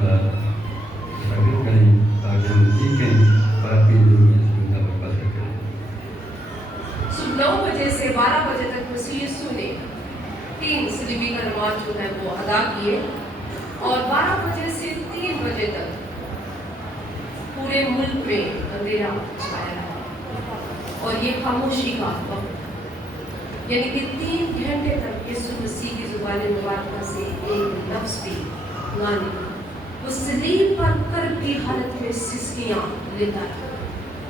شاگرد کریں تاکہ ہم سیکھیں اور اپنی زندگی میں اس کو نافذ بسر کریں۔ 9 بجے سے 12 بجے تک مسیح یسوع نے 3 صلیبی کلمات جو ہے وہ ادا کیے، اور 12 بجے سے 3 بجے تک پورے ملک میں اندھیرا چھایا رہا، اور یہ خاموشی کا وقت، یعنی کہ 3 گھنٹے تک یسوع مسیح کی زبان مبارکہ سے ایک لفظ بھی نہ نکلا۔ وہ صلیب پر کرب کی حالت میں سسکیاں لیتا ہے،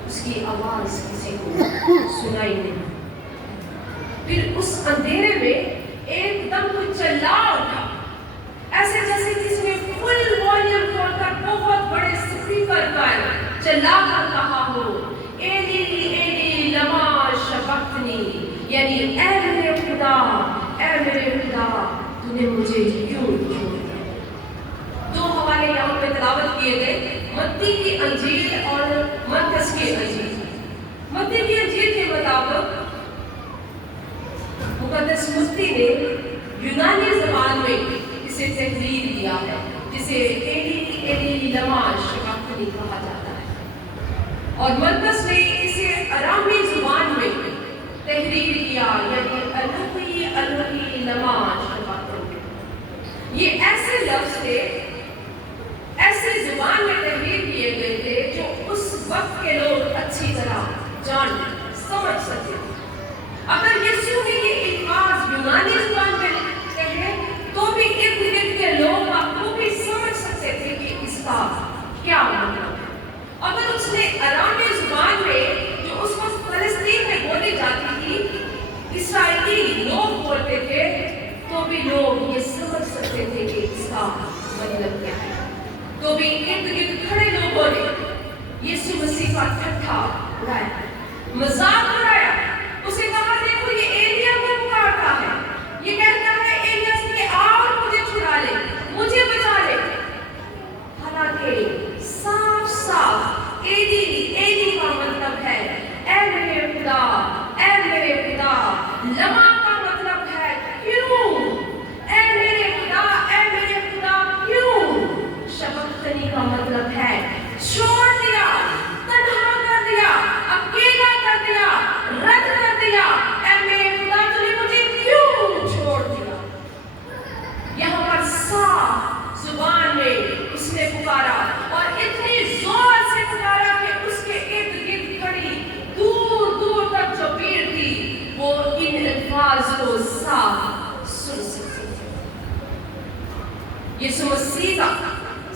اس کی آواز کسی کو سنائی نہیں۔ پھر اس اندھیرے میں ایک دم کوئی چلا اٹھا، ایسے جیسے کسی نے فل والیوم کھول کر بہت بڑے اسپیکر پر چلا کر کہا ہو، ایلی ایلی لما شبقتنی، یعنی اے میرے خدا، اے میرے خدا، تو نے مجھے کیوں چھوڑ دیا۔ 2 حوالے یہاں پہ تلاوت کیے گئے، متی کی انجیل اور مرکز کی انجیل۔ متی کی انجیل کے مطابق مقدس متی نے یونانی زبان میں اسے تحریر کیا ہے، جسے ایلی ایلی لما شبقتنی کہا جاتا ہے، اور مرکز نے اسے ارامی زبان میں تحریر کیا، یعنی الوہی الوہی لما شبقتنی۔ یہ ایسے لفظ تھے، ایسے زبان میں تحریر کیے گئے تھے جو اس وقت کے لوگ اچھی طرح جان سمجھ سکتے تھے۔ اگر یسوع نے یہ الفاظ یونانی زبان میں کہے تو بھی ارد گرد کے لوگ وہ بھی سمجھ سکتے تھے کہ اس کا کیا مطلب ہے۔ اگر اس نے ارامی زبان میں جو اس وقت فلسطین میں بولی جاتی تھی، اسرائیلی لوگ بولتے تھے، تو بھی لوگ یہ سمجھ سکتے تھے کہ اس کا مطلب کیا ہے۔ تو بھی ارد گرد کھڑے لوگوں نے یسوع مسیح کا ٹھٹھا اڑایا، مذاق اڑایا، اسے کہا دیکھو یہ ایلیا کو پکارتا ہے، یہ کہتا ہے ایلیاس کہ آؤ مجھے چھڑا لے، مجھے بچا لے۔ حالانکہ صاف صاف ایلی ایلی کا مطلب ہے اے میرے خدا، اے میرے خدا۔ لما کا مطلب ہے کیوں، اے میرے خدا، اے میرے خدا کیوں۔ شبقتنی کا مطلب ہے چھوڑ دیا، تنہا کر دیا، اکیلا کر دیا، رد کر دیا۔ اے میرے خدا تو نے مجھے کیوں چھوڑ دیا۔ یہاں پر صاف زبان میں اس نے پکارا، اور اتنی زور سے پکارا کہ اس کے ارد گرد کھڑی دور دور تک جو بھیڑ تھی وہ ان الفاظ کو صاف سن سکتی تھی۔ یسوع مسیح کا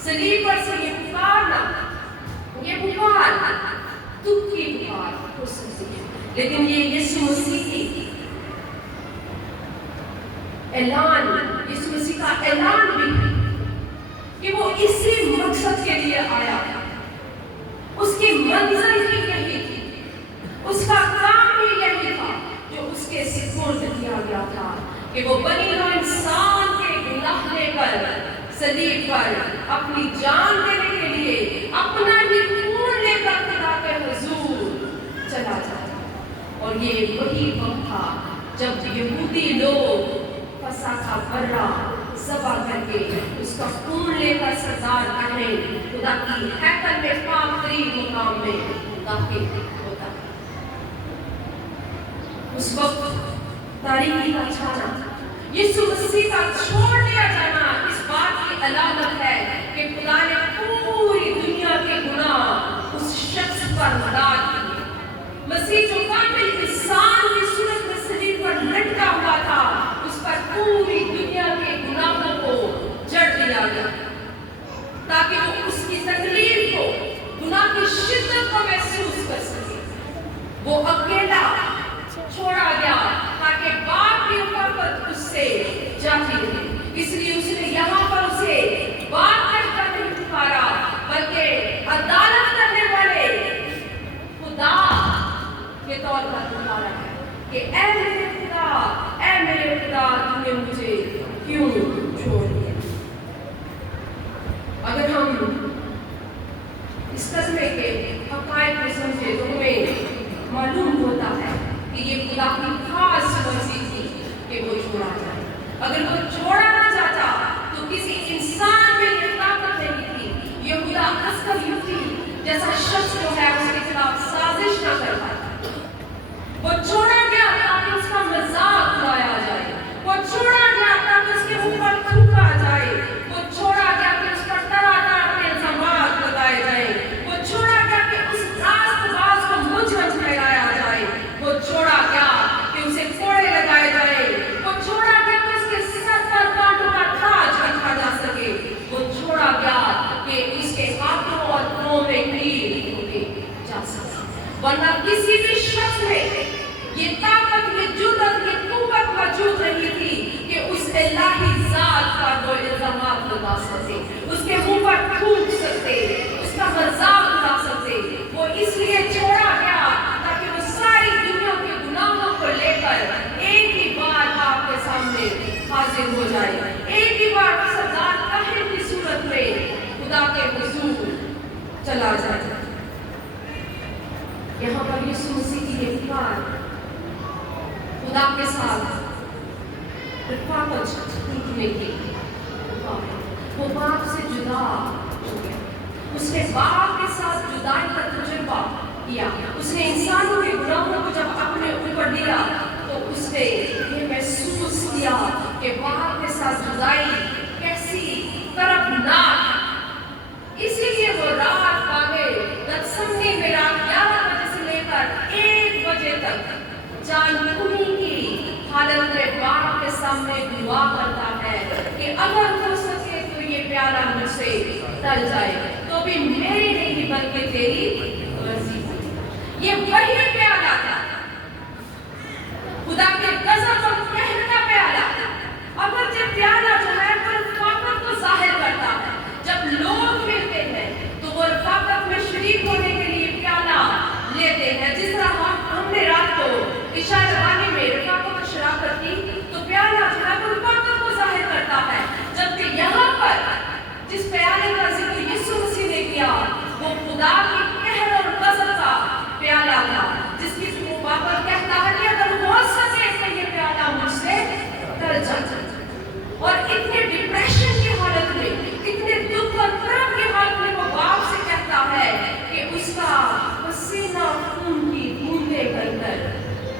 صلیب پر سے یہ پکارنا، یہ پکار دکھ کی پکار ہو سکتی ہے، لیکن یہ یسوع مسیح کی اعلان، یسوع مسیح کا اعلان بھی ہے کہ وہ اسی مقصد کے لیے آیا، اس کی منزل ہی یہی تھی، اس کا کام ہی یہی تھا جو اس کے سپرد کیا گیا تھا، کہ وہ بنی نوع انسان کے گناہ لے کر صلیب پر اپنی جان دینے کے لیے اپنا ہی خون لے کر خدا کے حضور چلا جاتا۔ اور یہ وہی وقت تھا جب یہودی لوگ فسح کا برہ ذبح کر کے اس کا خون لے کر سردار اہل خدا کی ہیکل میں پاک ترین مقام میں داخل ہوتا ہے۔ اس وقت تاریکی کا چھانا، یسوع مسیح کا چھوڑ دیا جانا اس بات کی علامت ہے کہ خدا نے پوری دنیا کے گناہ اس شخص پر لاد دیے۔ مسیح جو کامل انسان کی صورت میں صلیب پر لٹکا ہوا تھا، اس پر پوری دنیا کے گناہوں کو جڑ دیا گیا، تاکہ وہ اس کی تکلیف کو، گناہ کی شدت کو محسوس کر سکے۔ وہ اکیلا چھوڑا گیا تاکہ باپ کی محبت اس سے جاتی رہے، اس لیے اس نے یہاں پر اسے باپ کہہ کر نہیں پکارا، بلکہ عدالت کرنے والے خدا کے طور پر پکارا ہے کہ اے میرے خدا، اے میرے خدا، تو نے مجھے کیوں چھوڑ دیا۔ اگر ہم اس قسمے کے حقائق کو سمجھے تو ہمیں معلوم ہوتا ہے کہ یہ خدا کی خاص مرضی تھی کہ وہ چھوڑا جائے۔ اگر وہ چھوڑا نہ جاتا تو کسی انسان میں یہ طاقت نہیں वरना किसी भी शख्स में ये ताकत, ये जुर्रत, ये कुव्वत मौजूद नहीं थी कि उस इलाही जात का कोई इल्जामात लगा सके, उसके मुंह पर थूक सकते, उसका मजाक उड़ा सकते। वो इसलिए छोड़ा गया ताकि वो सारी दुनिया के गुनाहों को लेकर एक ही बार आपके सामने हाजिर हो जाए, एक ही बार सरदार काहिर की सूरत में खुदा के हुजूर चला जाए। यहाँ पर यीशु मसीह की ये पुकार खुदा के साथ रफ़ाक़त टूटने की, वो बाप से जुदा हो गया, उसने बाप के साथ जुदाई का तजुर्बा किया। उसने इंसानों के गुनाहों को जब अपने ऊपर लिया तो उसने ये महसूस किया कि बाप के साथ जुदाई कैसी कर्बनाक है। इसीलिए वो रात मांगे गतसमनी में रात 11 बजे से लेकर 1 बजे तक जानकुनी की हालत में बाप के सामने दुआ करता है कि अगर हो सके तो ये प्याला मुझसे टल जाए, तो भी मेरी नहीं बल्कि तेरी मर्जी। ये वही प्याला था, खुदा के गज़ब और कहर का प्याला। अगर ये प्याला जो है वो रफ़ाक़त को जाहिर करता है, जब लोग मिलते हैं तो वो रफ़ाक़त में शरीक होने के लिए प्याला लेते हैं। जिस तरह हमने रात को इशा रवानी में रफ़ाक़त और शराकत की, तो प्याला जो है वो रफ़ाक़त को जाहिर करता है। जबकि यहाँ पर जिस प्याले का जिक्र यीशु मसीह ने किया वो खुदा की कहर और गज़ब का प्याला था, जिसकी वो बाबर कहता है कि अगर हो सके तो ये प्याला मुझसे टल जाए। और इतने डिप्रेशन की हालत में, इतने दुख और कर्ब की हालत में वो बाप से कहता है कि उसका पसीना खून की बूंदें बनकर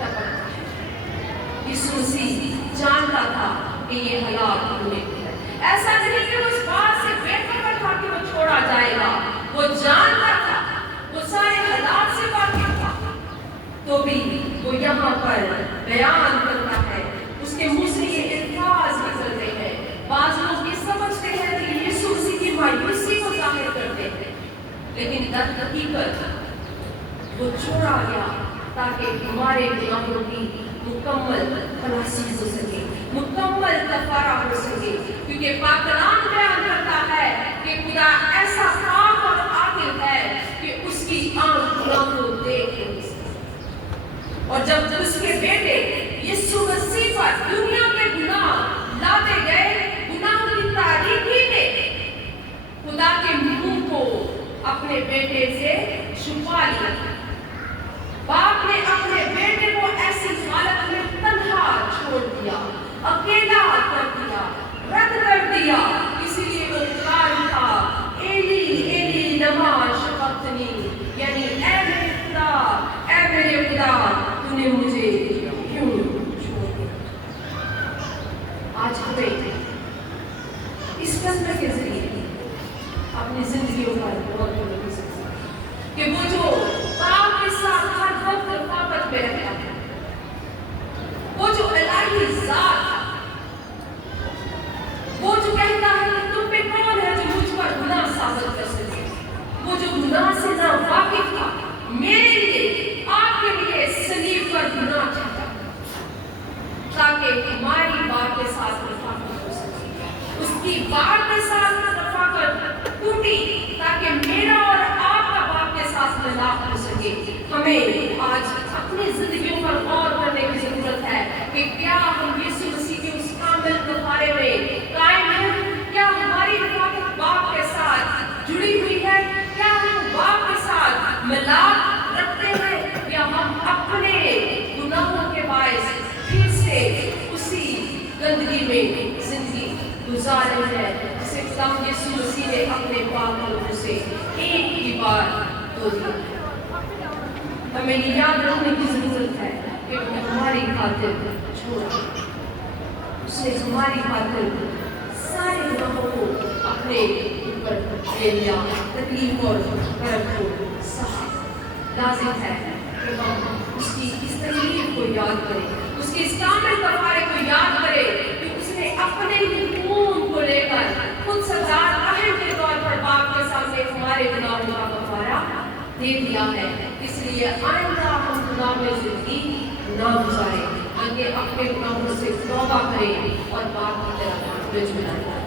टपकता है। यीशु मसीह जानता था कि ये हालात होने को है। ऐसा नहीं कि उस बात से बेखबर था कि वो छोड़ा जाएगा, वो जानता था, वो सारे हालात से वाकिफ था, तो भी वो यहाँ पर बयान करता है। उसके मुंह से ये अल्फाज निकलते हैं। बाज़ लोग ये समझते हैं कि यीशु मसीह की मायूसी को जाहिर करते हैं, लेकिन दर हकीकत वो छोड़ा गया ताकि हमारे गुनाहों की मुकम्मल खलासी हो सके, मुकम्मल कफारा हो सके। क्योंकि पाक कलाम बयान करता है कि खुदा ऐसा पाक और आदिल है कि उसकी आंख गुनाह को देख नहीं सकती। और जब उसके बेटे यीशु मसीह पर दुनिया के गुनाह लादे गए, गुनाह की तारीकी ने खुदा के मुंह को अपने बेटे से छुपा लिया। बाप ने अपने बेटे को ऐसी हालत में तन्हा छोड़ दिया, अकेला कर दिया, रद्द कर दिया। इसीलिए वो पुकार था, एली एली लमा शबक्तनी, यानी ऐ मेरे खुदा तूने मुझे क्यों छोड़ दिया। आज हमें इस प्रश्न के जरिए अपनी जिंदगियों पर बहुत हो सकता है कि वो जो बाप के साथ हर वक्त रफ़ाक़त में रहता है, वो जो इलाही ज़ात है, वो जो कहता है कि तुम पे कौन है जो मुझ पर गुनाह साबित कर सके, वो जो गुनाह से ना वाकिफ था, मेरे लिए आपके लिए सलीब पर गुनाह चाहता ताकि हमारी बाप के साथ रफ़ाक़त हो सके। उसकी बाप के साथ रफ़ाक़त टूटी ताकि मेरा और आपका बाप के साथ मिलाप हो सके। हमें आज अपनी जिंदगियों पर गौर करने की जरूरत है कि क्या हम यीशु मसीह के उस कामिल कफारे में कायम हैं? क्या हमारी रफ़ाक़त बाप के साथ जुड़ी हुई है? क्या हम बाप के साथ मिलाप रखते हैं, या हम अपने गुनाहों के बायस फिर से उसी गंदगी में जिंदगी गुजार रहे हैं जिसे खुदा यीशु मसीह ने अपने पाक लोगों से एक ही बार धो दिया। हमें ये याद रखने की जरूरत है कि वो हमारी खातिर छोड़ा, उसने हमारी खातिर सारे गुनाहों को अपने ऊपर ले लिया, तकलीफ और कर्ब को सहा। लाजिम है कि हम उसकी इस तकलीफ को याद करें, उसके इस कामिल कफारे को याद करें कि उसने अपने ही खून को लेकर खुद सरदार काहिर के तौर पर बाप के सामने हमारे गुनाहों का कफारा دے دیا ہے، اس لیے آئندہ ہم خدا میں زندگی نہ گزاریں، بلکہ اپنے گناہوں سے توبہ کریں اور بات کی طرف رجوع کریں۔